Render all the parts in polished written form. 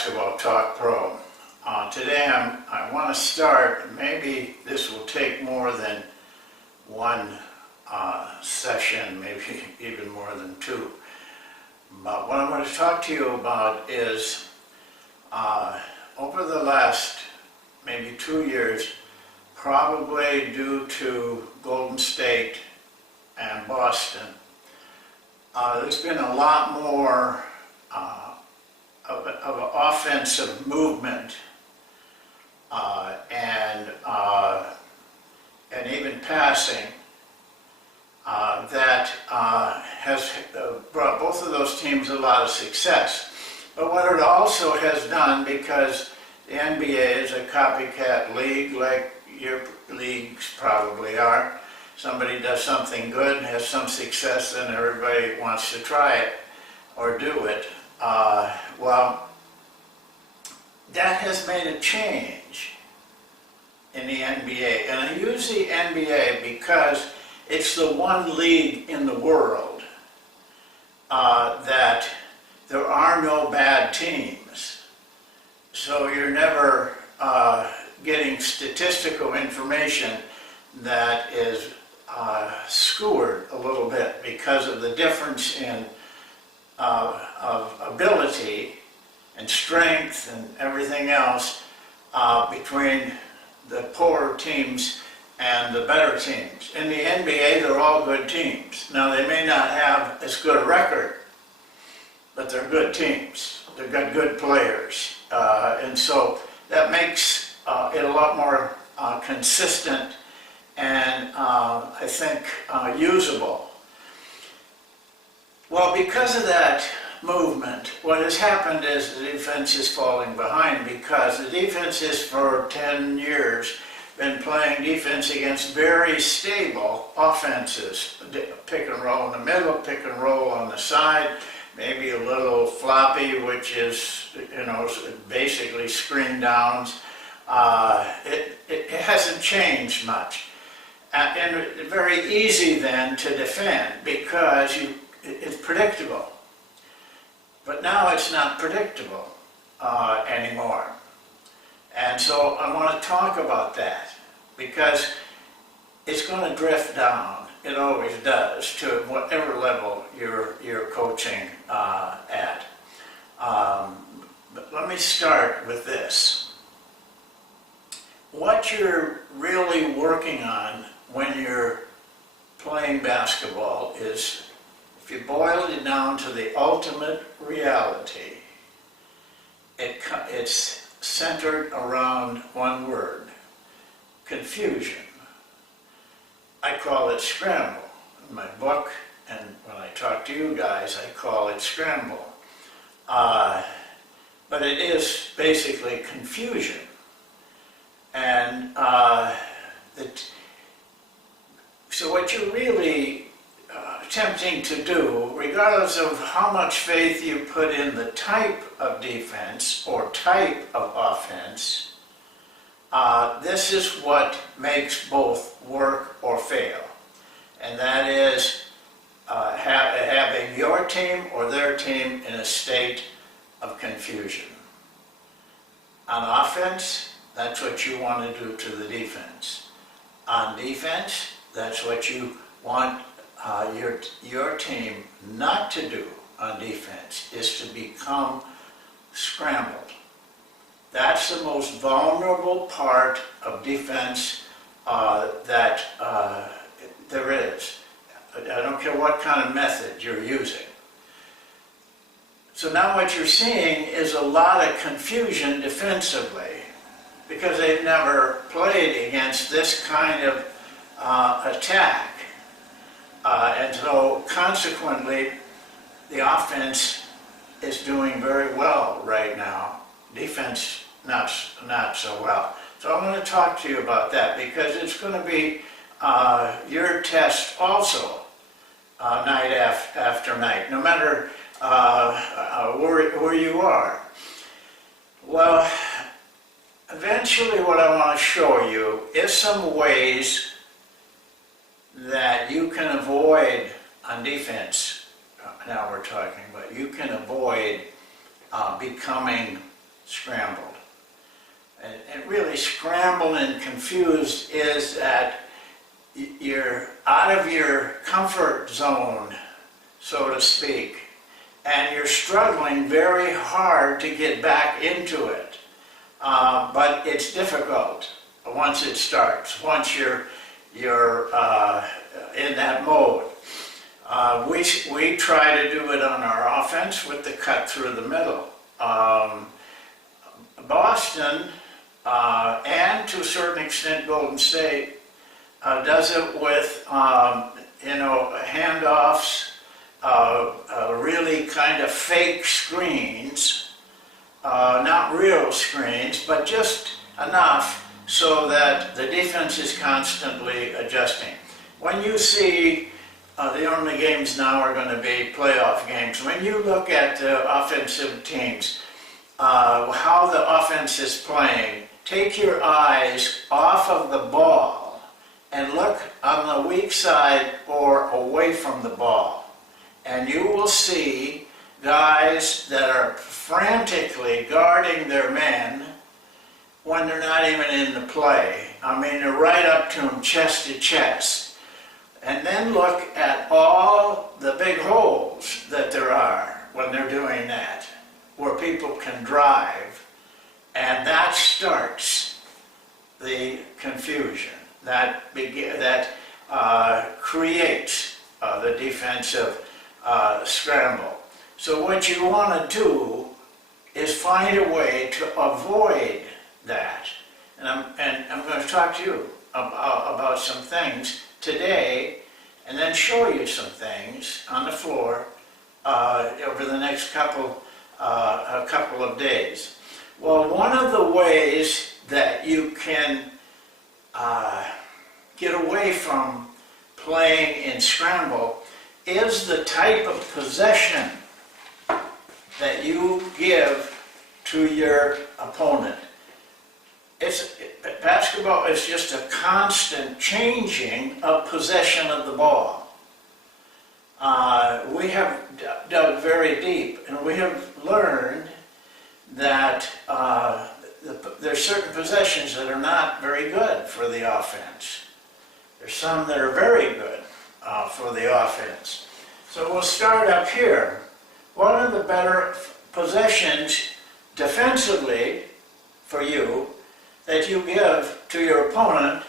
Basketball Talk Pro. Today I want to start, maybe this will take more than one session, maybe even more than two. But what I'm going to talk to you about is over the last maybe 2 years, probably due to Golden State and Boston, there's been a lot more of an offensive movement and even passing that has brought both of those teams a lot of success. But what it also has done, because the NBA is a copycat league like your leagues probably are, somebody does something good, has some success, and everybody wants to try it or do it. Well, that has made a change in the NBA. And I use the NBA because it's the one league in the world that there are no bad teams. So you're never getting statistical information that is skewered a little bit because of the difference in of ability and strength and everything else between the poorer teams and the better teams. In the NBA, they're all good teams. Now, they may not have as good a record, but they're good teams. They've got good players. And so that makes it a lot more consistent and I think usable. Well, because of that movement, what has happened is the defense is falling behind, because the defense has for 10 years been playing defense against very stable offenses. Pick and roll in the middle, pick and roll on the side, maybe a little floppy, which is, basically screen downs. It hasn't changed much. And very easy then to defend because it's predictable. But now it's not predictable anymore. And so I want to talk about that because it's going to drift down. It always does, to whatever level you're coaching at. But let me start with this. What you're really working on when you're playing basketball is, if you boil it down to the ultimate reality, it's centered around one word: confusion. I call it scramble. In my book, and when I talk to you guys, I call it scramble. But it is basically confusion. And so what you're really attempting to do, regardless of how much faith you put in the type of defense or type of offense, this is what makes both work or fail. And that is having your team or their team in a state of confusion. On offense, that's what you want to do to the defense. On defense, that's what you want your team not to do on defense, is to become scrambled. That's the most vulnerable part of defense that there is. I don't care what kind of method you're using. So now what you're seeing is a lot of confusion defensively, because they've never played against this kind of attack. And so consequently, the offense is doing very well right now. Defense, not so well. So I'm going to talk to you about that, because it's going to be your test also, night after night, no matter where you are. Well, eventually what I want to show you is some ways that you can avoid on defense. Now we're talking about you can avoid becoming scrambled. And really scrambled and confused is that you're out of your comfort zone, so to speak, and you're struggling very hard to get back into it. But it's difficult once it starts, once you're in that mode. We try to do it on our offense with the cut through the middle. Boston, and to a certain extent Golden State, does it with handoffs, really kind of fake screens, not real screens, but just enough so that the defense is constantly adjusting. When you see, the only games now are going to be playoff games, when you look at the offensive teams, how the offense is playing, take your eyes off of the ball and look on the weak side or away from the ball. And you will see guys that are frantically guarding their men when they're not even in the play. I mean, they're right up to them chest to chest. And then look at all the big holes that there are when they're doing that, where people can drive, and that starts the confusion. That creates the defensive scramble. So what you want to do is find a way to avoid that. And I'm going to talk to you about some things today, and then show you some things on the floor over the next couple of days. Well, one of the ways that you can get away from playing in scramble is the type of possession that you give to your opponent. Basketball is just a constant changing of possession of the ball. We have dug very deep, and we have learned that there's certain possessions that are not very good for the offense. There's some that are very good for the offense. So we'll start up here. One of the better possessions defensively for you that you give to your opponent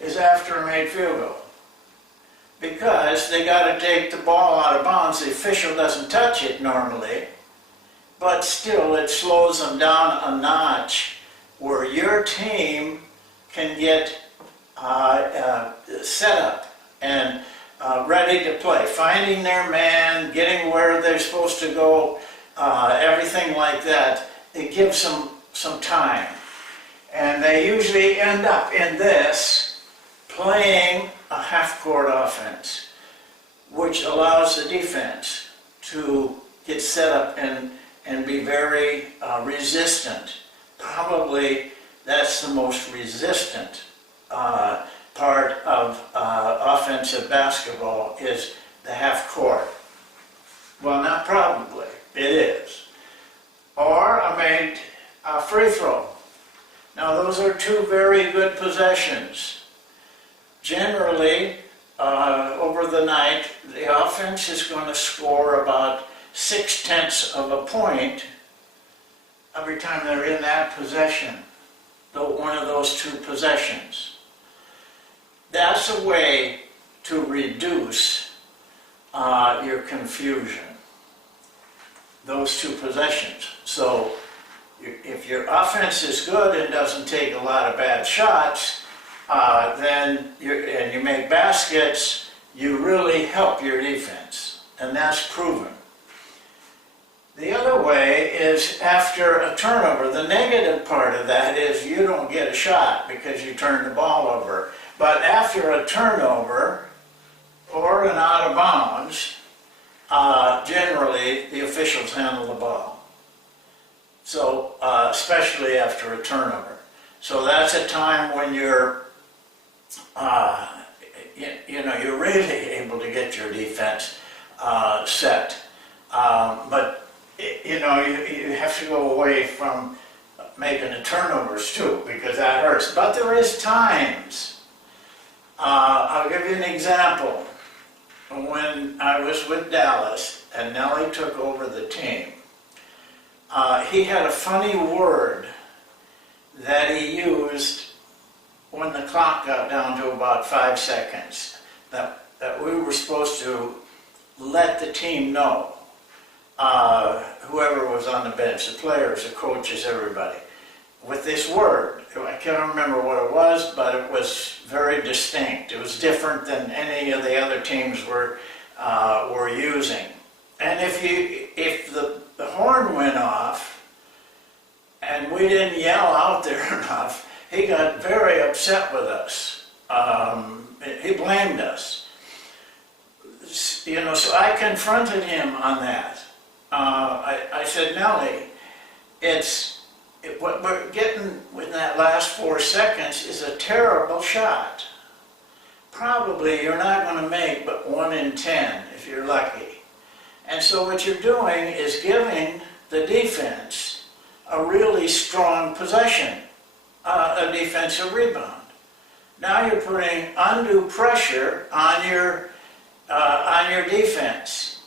is after a made field goal. Because they got to take the ball out of bounds. The official doesn't touch it normally, but still it slows them down a notch where your team can get set up and ready to play. Finding their man, getting where they're supposed to go, everything like that. It gives them some time. And they usually end up in this, playing a half-court offense, which allows the defense to get set up and be very resistant. Probably that's the most resistant part of offensive basketball is the half-court. Well, not probably, it is. Or a made free throw. Now, those are two very good possessions. Generally, over the night, the offense is going to score about 0.6 of a point every time they're in that possession, one of those two possessions. That's a way to reduce your confusion, those two possessions. So if your offense is good and doesn't take a lot of bad shots, then you make baskets, you really help your defense, and that's proven. The other way is after a turnover. The negative part of that is you don't get a shot because you turn the ball over. But after a turnover or an out of bounds, generally the officials handle the ball. So, especially after a turnover. So that's a time when you're you're really able to get your defense set. But you have to go away from making the turnovers too, because that hurts. But there is times. I'll give you an example. When I was with Dallas and Nellie took over the team, he had a funny word that he used when the clock got down to about 5 seconds, that we were supposed to let the team know, whoever was on the bench, the players, the coaches, everybody, with this word. I can't remember what it was, but it was very distinct. It was different than any of the other teams were using. And if the horn went off and we didn't yell out there enough, he got very upset with us. He blamed us. You know, so I confronted him on that. I said, Nellie, what we're getting with that last 4 seconds is a terrible shot. Probably you're not going to make but 1 in 10 if you're lucky. And so what you're doing is giving the defense a really strong possession, a defensive rebound. Now you're putting undue pressure on your defense.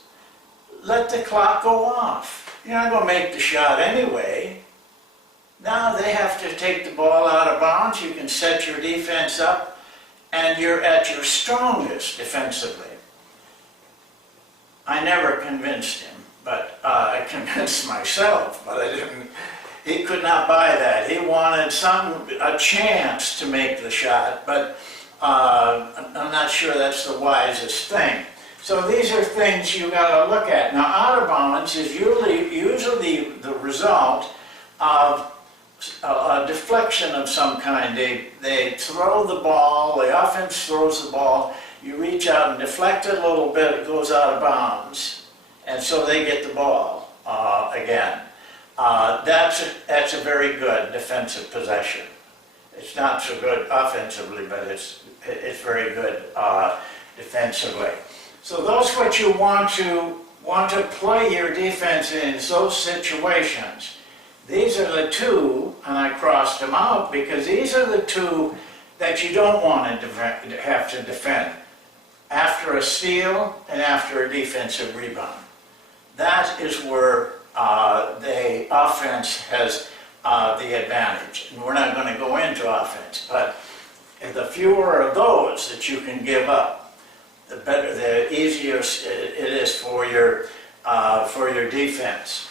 Let the clock go off. You're not going to make the shot anyway. Now they have to take the ball out of bounds. You can set your defense up, and you're at your strongest defensively. I never convinced him, but I convinced myself, but I didn't. He could not buy that. He wanted a chance to make the shot, but I'm not sure that's the wisest thing. So these are things you got to look at. Now, out of bounds is usually the result of a deflection of some kind. They throw the ball, the offense throws the ball, you reach out and deflect it a little bit, it goes out of bounds, and so they get the ball again. That's a very good defensive possession. It's not so good offensively, but it's very good defensively. So that's what you want to play your defense in those situations. These are the two, and I crossed them out because these are the two that you don't want to have to defend after a steal and after a defensive rebound. That is where the offense has the advantage. And we're not going to go into offense, but the fewer of those that you can give up, the better, the easier it is for your defense.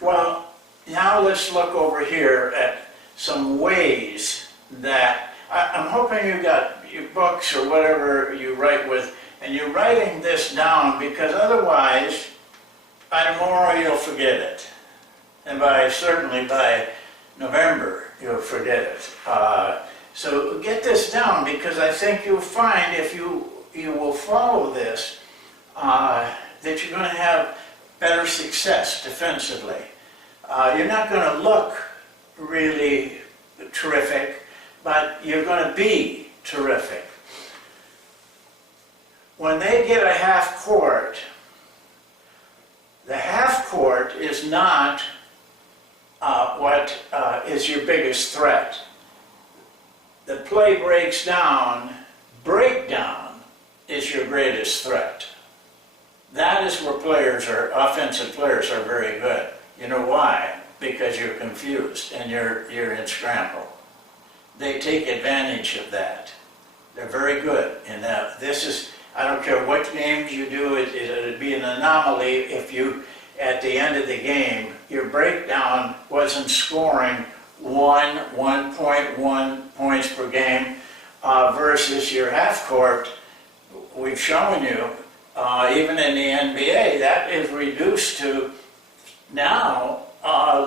Well, now let's look over here at some ways that I'm hoping you got your books or whatever you write with, and you're writing this down, because otherwise, by tomorrow you'll forget it, and certainly by November you'll forget it. So get this down, because I think you'll find if you will follow this, that you're going to have better success defensively. You're not going to look really terrific, but you're going to be terrific. When they get a half court, the half court is not what is your biggest threat. The play breaks down, breakdown is your greatest threat. That is where offensive players are very good. You know why? Because you're confused and you're in scramble. They take advantage of that. They're very good in that. I don't care what games you do, it'd be an anomaly if you, at the end of the game, your breakdown wasn't scoring 1.1 points per game versus your half court. We've shown you, even in the NBA, that is reduced to now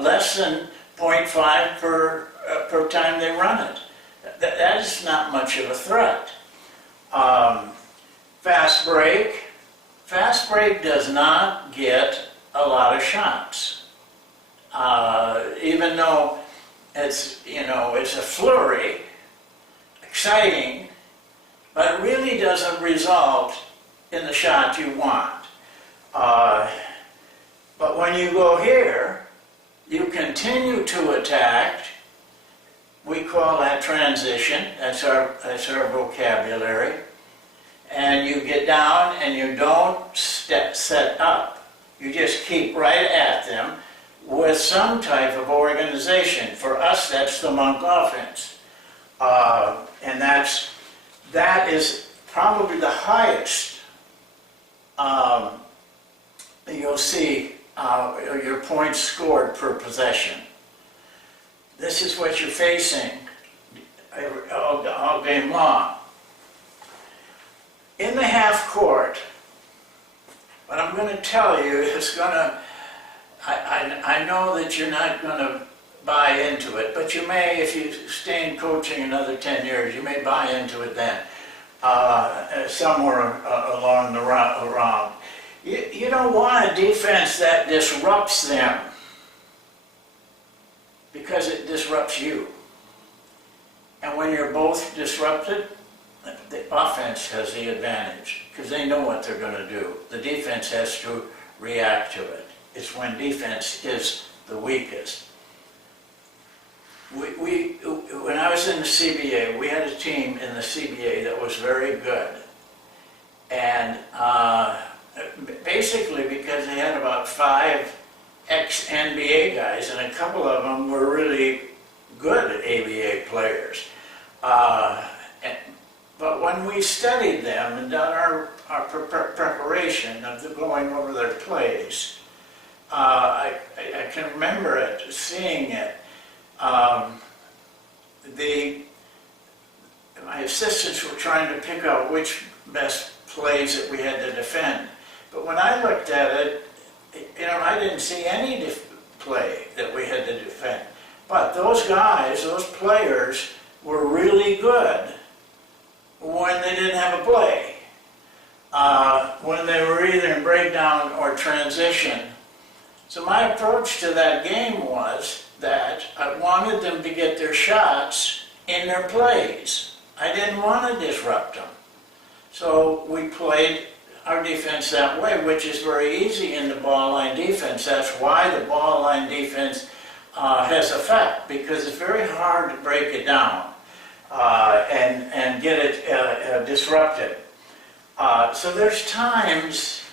less than 0.5 per time they run it. That is not much of a threat. Fast break does not get a lot of shots. Even though it's a flurry, exciting, but it really doesn't result in the shot you want. But when you go here, You continue to attack. We call that transition. That's our vocabulary. And you get down and you don't set up. You just keep right at them with some type of organization. For us, that's the monk offense. And that is probably the highest you'll see your points scored per possession. This is what you're facing all game long. In the half court, what I'm going to tell you is going to, I know that you're not going to buy into it, but you may, if you stay in coaching another 10 years, you may buy into it then, somewhere along the round. You don't want a defense that disrupts them, because it disrupts you. And when you're both disrupted, the offense has the advantage, because they know what they're going to do. The defense has to react to it. It's when defense is the weakest. When I was in the CBA, we had a team in the CBA that was very good. And basically because they had about 5 ex-NBA guys, and a couple of them were really good ABA players. But when we studied them and done our preparation of going over their plays, I can remember it, seeing it. My assistants were trying to pick out which best plays that we had to defend. But when I looked at it, I didn't see any play that we had to defend. But those guys, those players, were really good when they didn't have a play. When they were either in breakdown or transition. So my approach to that game was that I wanted them to get their shots in their plays. I didn't want to disrupt them. So we played our defense that way, which is very easy in the ball line defense. That's why the ball line defense has effect, because it's very hard to break it down and get it disrupted. So there's times,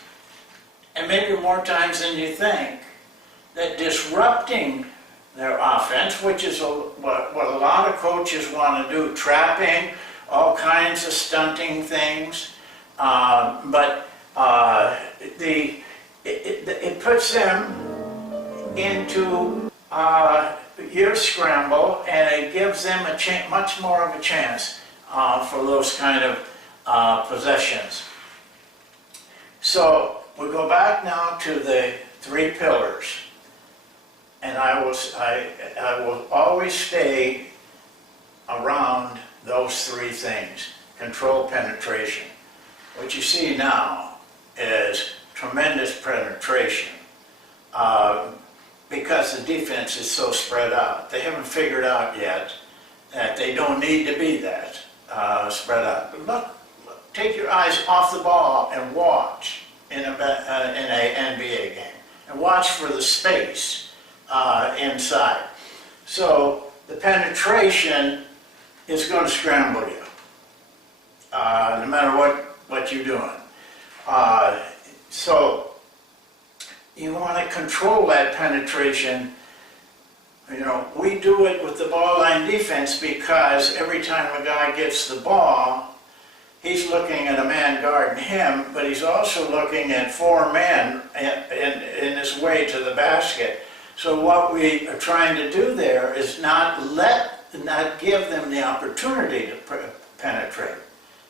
and maybe more times than you think, that disrupting their offense, which is what a lot of coaches want to do, trapping, all kinds of stunting things, but it puts them into your scramble, and it gives them much more of a chance for those kind of possessions. So we go back now to the 3 pillars. And I will always stay around those 3 things. Control, penetration. What you see now is tremendous penetration because the defense is so spread out. They haven't figured out yet that they don't need to be that spread out. But look, take your eyes off the ball and watch in an NBA game. And watch for the space inside. So the penetration is going to scramble you, no matter what you're doing. So you want to control that penetration. We do it with the ball line defense because every time a guy gets the ball, he's looking at a man guarding him, but he's also looking at 4 men in his way to the basket. So what we are trying to do there is not give them the opportunity to penetrate.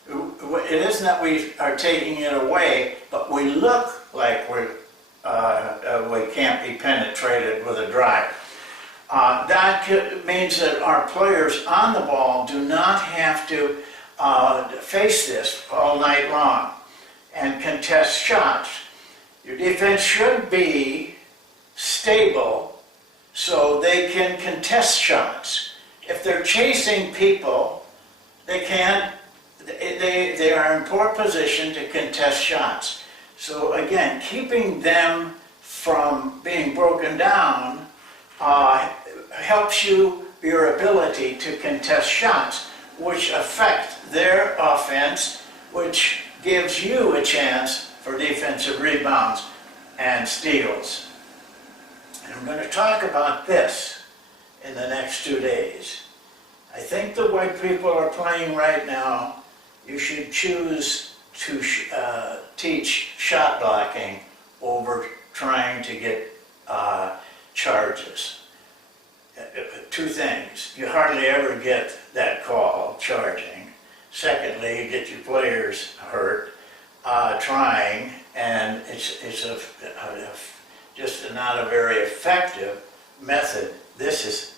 It isn't that we are taking it away, but we look like we can't be penetrated with a drive. That means that our players on the ball do not have to face this all night long and contest shots. Your defense should be stable so they can contest shots. If they're chasing people, they are in poor position to contest shots. So again, keeping them from being broken down helps your ability to contest shots, which affect their offense, which gives you a chance for defensive rebounds and steals. And I'm going to talk about this in the next 2 days. I think the way people are playing right now, you should choose to teach shot blocking over trying to get charges. 2 things. You hardly ever get that call, charging. Secondly, you get your players hurt trying, and it's just not a very effective method. This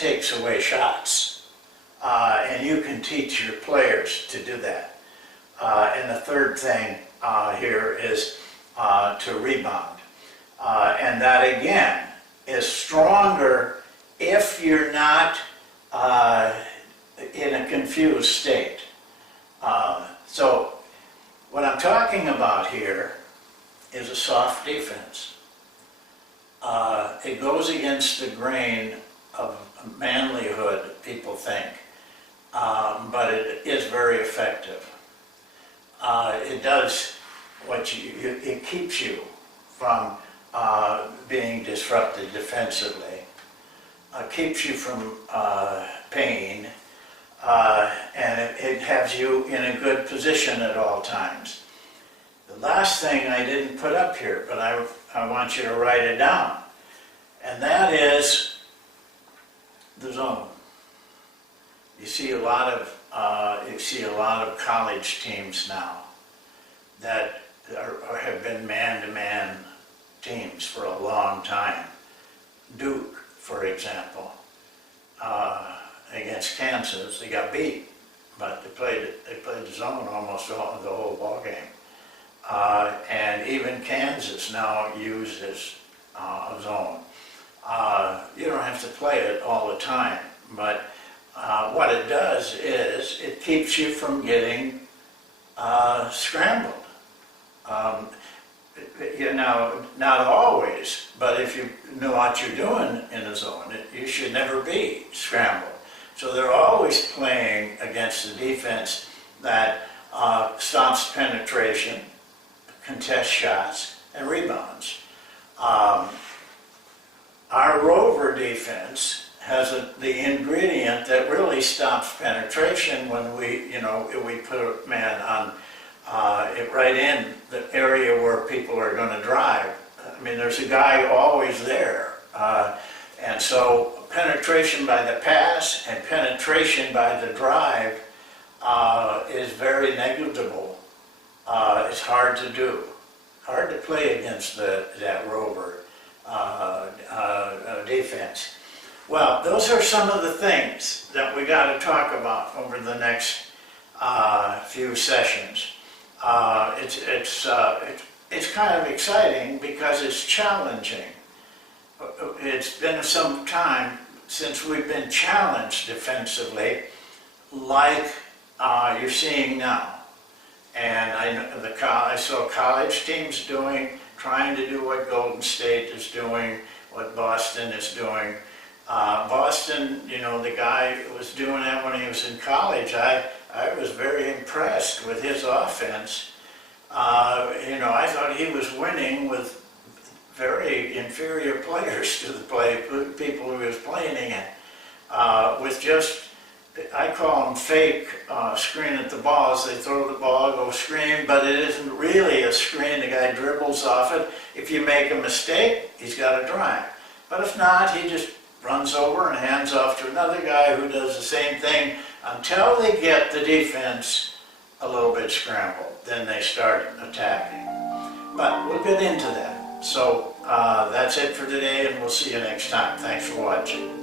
takes away shots, and you can teach your players to do that. And the third thing here is to rebound. And that again is stronger if you're not in a confused state. So what I'm talking about here is a soft defense. It goes against the grain of manlyhood, people think, but it is very effective. It does what it keeps you from being disrupted defensively, keeps you from pain, and it has you in a good position at all times. The last thing I didn't put up here, but I want you to write it down, and that is the zone. You see a lot of college teams now that have been man-to-man teams for a long time. Duke, for example, against Kansas, they got beat, but they played the zone almost the whole ball game. And even Kansas now uses a zone. You don't have to play it all the time, but what it does is it keeps you from getting scrambled. You know, not always, but if you know what you're doing in a zone, you should never be scrambled. So they're always playing against the defense that stops penetration, contests shots, and rebounds. Our rover defense has the ingredient that really stops penetration when we put a man on it right in the area where people are going to drive. I mean, there's a guy always there. And so penetration by the pass and penetration by the drive is very negligible. It's hard to do. Hard to play against that rover defense. Well, those are some of the things that we got to talk about over the next few sessions. It's kind of exciting because it's challenging. It's been some time since we've been challenged defensively like you're seeing now. And I saw college teams trying to do what Golden State is doing, what Boston is doing. Boston, the guy was doing that when he was in college. I was very impressed with his offense. I thought he was winning with very inferior players to the people who he was playing against. With just, I call them fake screen at the balls. They throw the ball, go screen, but it isn't really a screen. The guy dribbles off it. If you make a mistake, he's got to drive. But if not, he just runs over and hands off to another guy who does the same thing until they get the defense a little bit scrambled. Then they start attacking. But we'll get into that. So that's it for today, and we'll see you next time. Thanks for watching.